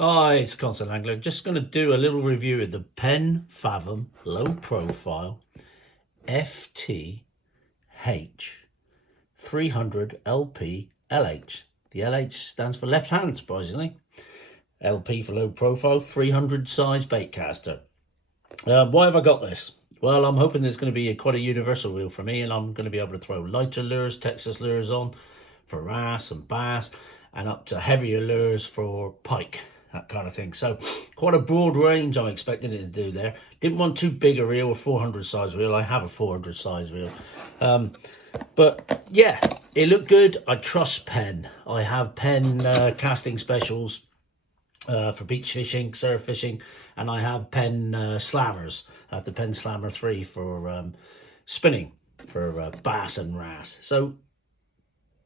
Hi, it's Constant Angler. Just going to do a little review of the Penn Fathom low profile FTH 300 LP LH. The LH stands for left hand, surprisingly. LP for low profile, 300 size baitcaster. Why have I got this? Well, I'm hoping there's going to be quite a universal reel for me, and I'm going to be able to throw lighter lures, Texas lures on for wrasse and bass, and up to heavier lures for pike, that kind of thing. So quite a broad range I'm expecting it to do there. Didn't want too big a reel, a 400 size reel. I have a 400 size reel. But yeah, it looked good. I trust Penn. I have Penn casting specials for beach fishing, surf fishing, and I have Penn slammers. I have the Penn Slammer 3 for spinning, for bass and wrasse. So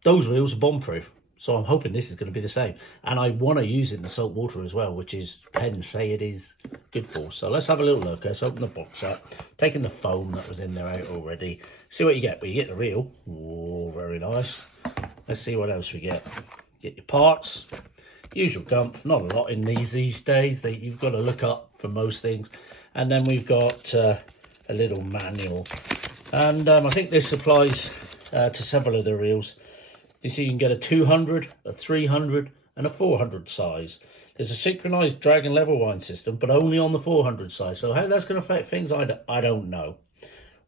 those reels are bomb proof. So I'm hoping this is going to be the same. And I want to use it in the salt water as well, which is Penn say it is good for. So let's have a little look. Let's open the box up. Taking the foam that was in there out already. See what you get. Well, you get the reel. Oh, very nice. Let's see what else we get. Get your parts. Usual gump. Not a lot in these days. You've got to look up for most things. And then we've got a little manual. And I think this applies to several of the reels. You see, you can get a 200, a 300, and a 400 size. There's a synchronized drag and level wind system, but only on the 400 size. So how that's going to affect things, I don't know.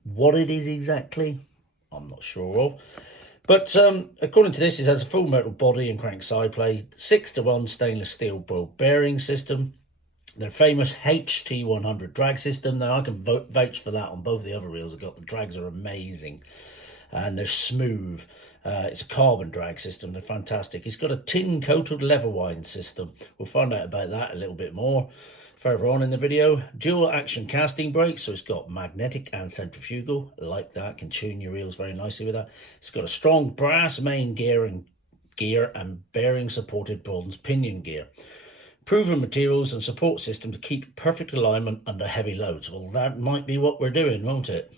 What it is exactly, I'm not sure of. But according to this, it has a full metal body and crank side plate, 6-to-1 stainless steel ball bearing system, their famous HT100 drag system. Now, I can vouch for that on both the other reels I've got. The drags are amazing and they're smooth. It's a carbon drag system. They're fantastic. It's got a tin coated level wind system. We'll find out about that a little bit more further on in the video. Dual action casting brakes, so it's got magnetic and centrifugal. I like that. Can tune your reels very nicely with that. It's got a strong brass main gear and bearing supported bronze pinion gear. Proven materials and support system to keep perfect alignment under heavy loads. Well, that might be what we're doing, won't it?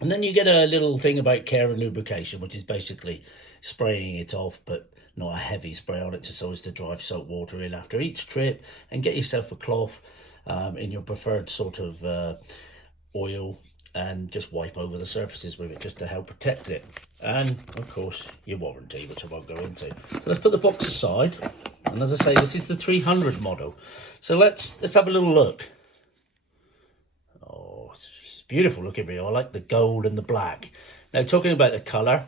And then you get a little thing about care and lubrication, which is basically spraying it off, but not a heavy spray on it, so as to drive salt water in after each trip, and get yourself a cloth in your preferred sort of oil, and just wipe over the surfaces with it just to help protect it. And of course your warranty, which I won't go into. So let's put the box aside, and as I say, this is the 300 model. So let's have a little look. Beautiful looking reel. I like the gold and the black. Now, talking about the colour,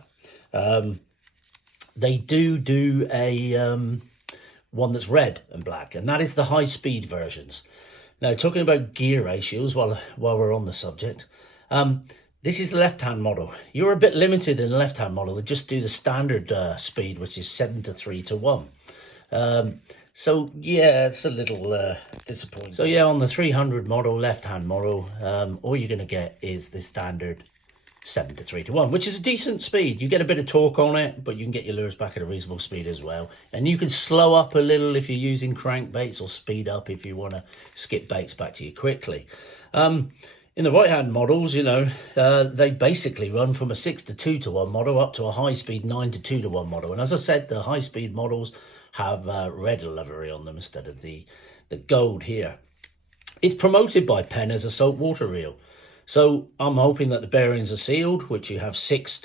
they do a one that's red and black, and that is the high-speed versions. Now, talking about gear ratios, while we're on the subject, this is the left-hand model. You're a bit limited in the left-hand model. They just do the standard speed, which is 7 to 3 to 1. So yeah, it's a little disappointing. So yeah, on the 300 model, left-hand model, all you're going to get is the standard 7 to 3 to 1, which is a decent speed. You get a bit of torque on it, but you can get your lures back at a reasonable speed as well. And you can slow up a little if you're using crankbaits, or speed up if you want to skip baits back to you quickly. In the right-hand models, you know, they basically run from a 6 to 2 to 1 model up to a high-speed 9 to 2 to 1 model. And as I said, the high-speed models have red livery on them instead of the gold here. It's promoted by Penn as a saltwater reel. So I'm hoping that the bearings are sealed, which you have 6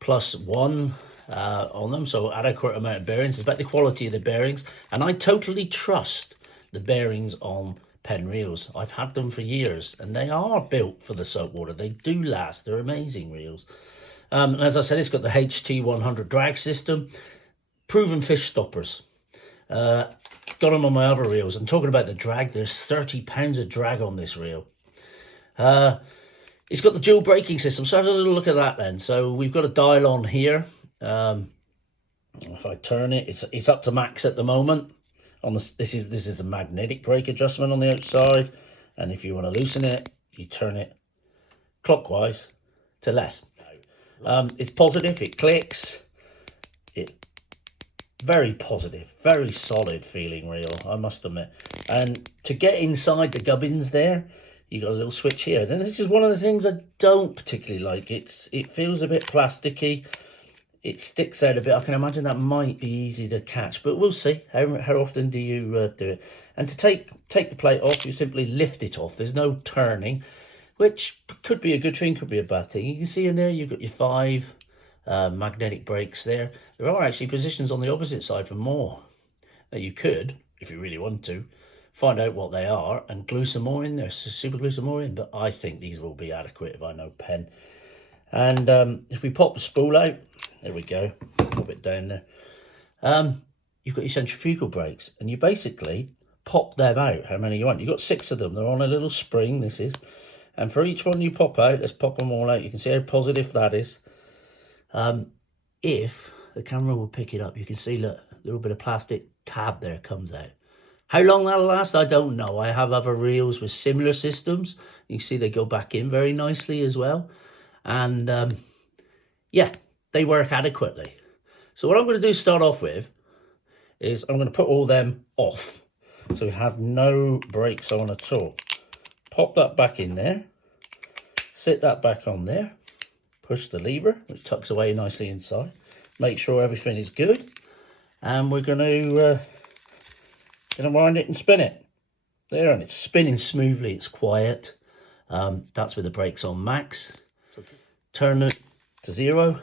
plus 1 on them. So adequate amount of bearings. It's about the quality of the bearings. And I totally trust the bearings on Penn reels. I've had them for years, and they are built for the saltwater. They do last. They're amazing reels. And as I said, it's got the HT100 drag system. Proven fish stoppers. Got them on my other reels. And talking about the drag, there's 30 pounds of drag on this reel. It's got the dual braking system. So have a little look at that then. So we've got a dial on here. If I turn it, it's up to max at the moment. This is a magnetic brake adjustment on the outside. And if you want to loosen it, you turn it clockwise to less. It's positive. It clicks. Very positive, very solid feeling reel, I must admit. And to get inside the gubbins there, you got a little switch here. And this is one of the things I don't particularly like. It feels a bit plasticky. it sticks out a bit. I can imagine that might be easy to catch, but we'll see. How often do you do it? And to take the plate off, you simply lift it off. There's no turning, which could be a good thing, could be a bad thing. You can see in there you've got your 5 magnetic brakes there. There are actually positions on the opposite side for more. Now you could, if you really want to, find out what they are and glue some more in there, so super glue some more in, but I think these will be adequate if I know Penn. And if we pop the spool out, there we go, pop it down there. You've got your centrifugal brakes, and you basically pop them out, how many you want. You've got 6 of them, they're on a little spring, this is. And for each one you pop out, let's pop them all out, you can see how positive that is. If the camera will pick it up, you can see, look, a little bit of plastic tab there comes out. How long that'll last, I don't know. I have other reels with similar systems. You can see they go back in very nicely as well. And yeah, they work adequately. So what I'm going to do to start off with is I'm going to put all them off. So we have no brakes on at all. Pop that back in there. Sit that back on there. Push the lever, which tucks away nicely inside. Make sure everything is good. And we're going to wind it and spin it. There, and it's spinning smoothly, it's quiet. That's with the brakes on max. Turn it to 0.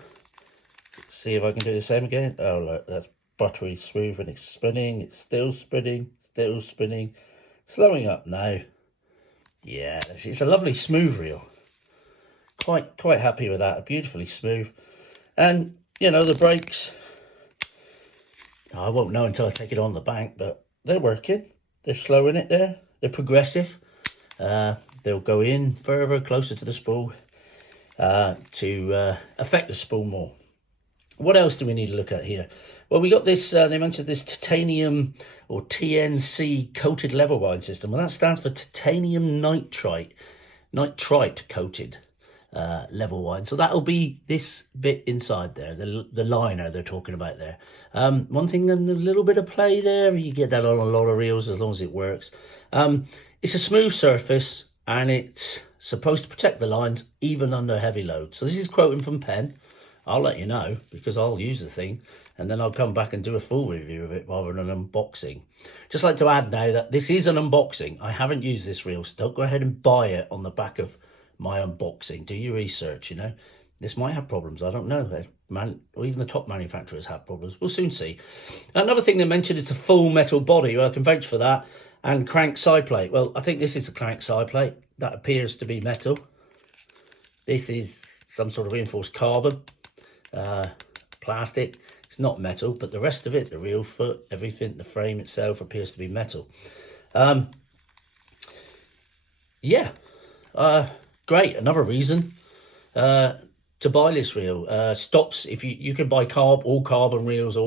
See if I can do the same again. Oh, look, that's buttery smooth and it's spinning. It's still spinning, still spinning. Slowing up now. Yeah, it's a lovely smooth reel. Quite happy with that. Beautifully smooth. And, you know, the brakes, I won't know until I take it on the bank, but they're working. They're slowing it there. They're progressive. They'll go in further, closer to the spool to affect the spool more. What else do we need to look at here? Well, we got this, they mentioned this titanium or TNC coated level wind system. Well, that stands for titanium nitride coated level wind. So that'll be this bit inside there, the liner they're talking about there. One thing, and a little bit of play there, you get that on a lot of reels as long as it works. It's a smooth surface and it's supposed to protect the lines even under heavy load. So this is quoting from Penn. I'll let you know because I'll use the thing and then I'll come back and do a full review of it rather than an unboxing. Just like to add now that this is an unboxing. I haven't used this reel, so don't go ahead and buy it on the back of my unboxing. Do your research, you know. This might have problems, I don't know. Or even the top manufacturers have problems. We'll soon see. Another thing they mentioned is the full metal body. Well, I can vouch for that. And crank side plate. Well, I think this is the crank side plate. That appears to be metal. This is some sort of reinforced carbon. Plastic. It's not metal, but the rest of it, the reel foot, everything, the frame itself appears to be metal. Yeah. Great. Another reason to buy this reel. Stops, if you can buy all carbon reels,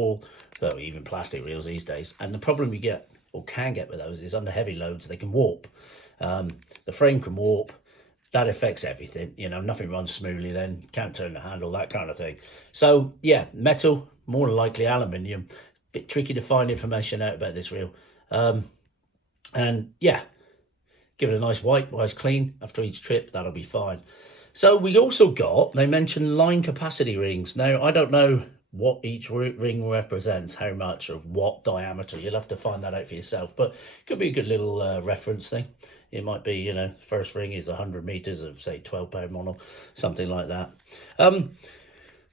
even plastic reels these days. And the problem you get, or can get with those, is under heavy loads, they can warp. The frame can warp. That affects everything, you know, nothing runs smoothly then, can't turn the handle, that kind of thing. So, yeah, metal, more than likely aluminium. Bit tricky to find information out about this reel. And, yeah, give it a nice wipe, nice clean after each trip, that'll be fine. So we also got, they mentioned line capacity rings. Now, I don't know what each ring represents, how much of what diameter. You'll have to find that out for yourself, but it could be a good little reference thing. It might be, you know, first ring is 100 meters of, say, 12-pound mono, something like that.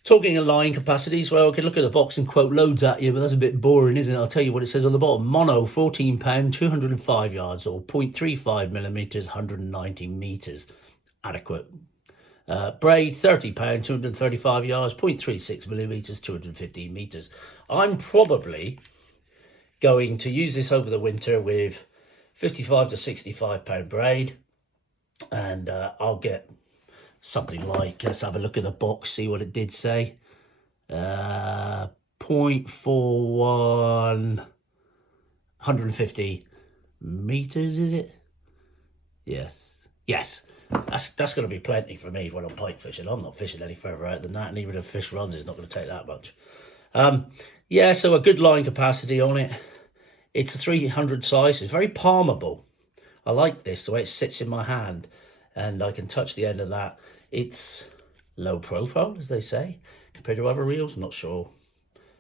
Talking of line capacities, well, I can look at the box and quote loads at you, but that's a bit boring, isn't it? I'll tell you what it says on the bottom. Mono, 14 pound, 205 yards, or 0.35 millimeters, 190 meters. Adequate. Braid, 30 pound, 235 yards, 0.36 millimeters, 215 meters. I'm probably going to use this over the winter with 55 to 65 pound braid, and I'll get something like, let's have a look at the box, see what it did say. 0.41, 150 meters, is it? Yes. That's going to be plenty for me when I'm pike fishing. I'm not fishing any further out than that, and even if fish runs, it's not going to take that much. Yeah, so a good line capacity on it. It's a 300 size. It's very palmable. I like this, the way it sits in my hand, and I can touch the end of that. It's low profile, as they say. compared to other reels. I'm not sure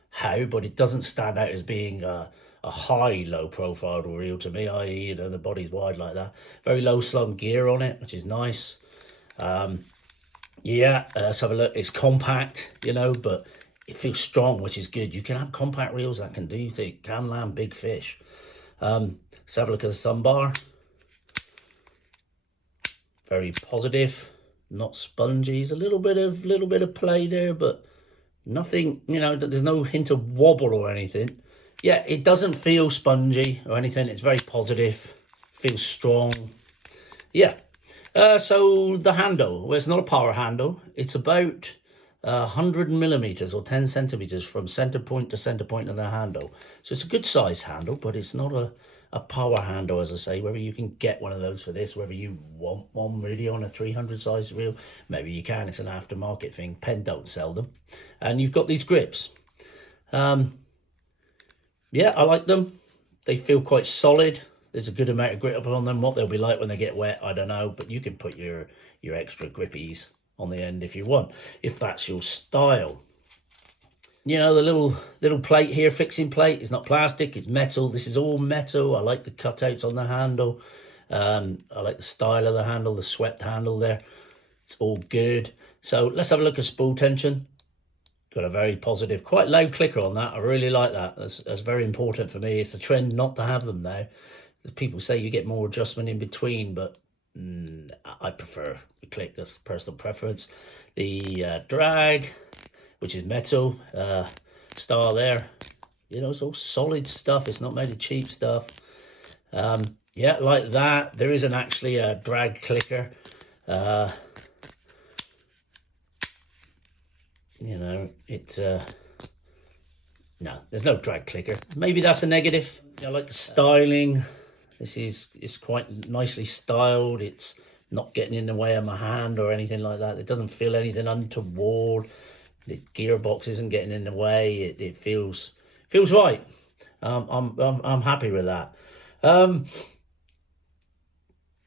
how, but it doesn't stand out as being a high low profile reel to me, i.e. you know, the body's wide like that. Very low slung gear on it, which is nice. Yeah, let's have a look. It's compact, you know, but it feels strong, which is good. You can have compact reels that can do, they can land big fish. Let's have a look at the thumb bar. Very positive, not spongy. There's a little bit of play there, but nothing, you know, there's no hint of wobble or anything. Yeah, it doesn't feel spongy or anything. It's very positive, feels strong. Yeah. So the handle, well, it's not a power handle. It's about 100 millimeters or 10 centimeters from center point to center point of the handle. So it's a good size handle, but it's not a power handle, as I say. Whether you can get one of those for this, whether you want one really on a 300 size reel, maybe you can. It's an aftermarket thing. Penn don't sell them. And you've got these grips. Yeah, I like them. They feel quite solid. There's a good amount of grip up on them. What they'll be like when they get wet, I don't know. But you can put your extra grippies on the end if you want, if that's your style. You know, the little plate here, fixing plate, is not plastic, it's metal. This is all metal. I like the cutouts on the handle. I like the style of the handle, the swept handle there. It's all good. So let's have a look at spool tension. Got a very positive, quite loud clicker on that. I really like that. That's very important for me. It's a trend not to have them now. People say you get more adjustment in between, but I prefer the click. That's personal preference. The drag, which is metal, star there. You know, it's all solid stuff. It's not made of cheap stuff. Yeah, like that. There isn't actually a drag clicker. You know, it's no, there's no drag clicker. Maybe that's a negative. I like the styling. This is quite nicely styled. It's not getting in the way of my hand or anything like that. It doesn't feel anything untoward. The gearbox isn't getting in the way. It feels right. I'm happy with that.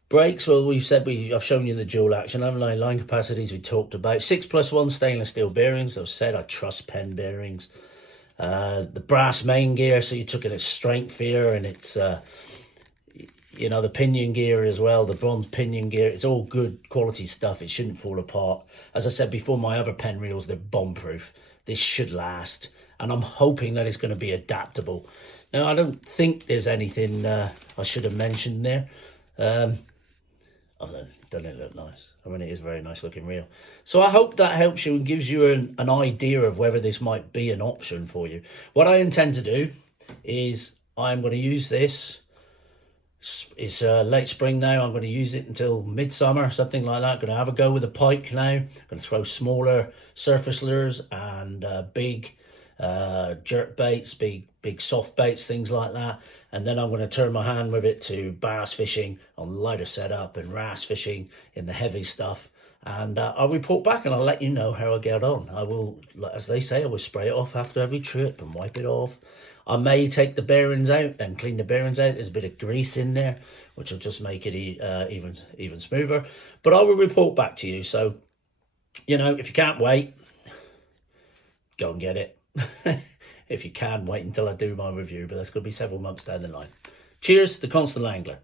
Brakes, well, I've shown you the dual action, haven't I? Line capacities we talked about. 6+1 stainless steel bearings. I've said I trust Penn bearings. The brass main gear, so you took it as strength here, and it's you know, the pinion gear as well, the bronze pinion gear. It's all good quality stuff. It shouldn't fall apart. As I said before, my other Penn reels, they're bomb proof. This should last, and I'm hoping that it's going to be adaptable. Now, I don't think there's anything I should have mentioned there. Doesn't it look nice? I mean, it is a very nice looking reel. So I hope that helps you and gives you an idea of whether this might be an option for you. What I intend to do is I'm going to use this. It's late spring now. I'm going to use it until midsummer, something like that. I'm going to have a go with a pike now. I'm going to throw smaller surface lures and big jerk baits, big soft baits, things like that. And then I'm going to turn my hand with it to bass fishing on the lighter setup and wrasse fishing in the heavy stuff. And I'll report back and I'll let you know how I get on. I will, as they say, I will spray it off after every trip and wipe it off. I may take the bearings out and clean the bearings out. There's a bit of grease in there, which will just make it even smoother. But I will report back to you. So, you know, if you can't wait, go and get it. If you can, wait until I do my review, but that's going to be several months down the line. Cheers, the Constant Angler.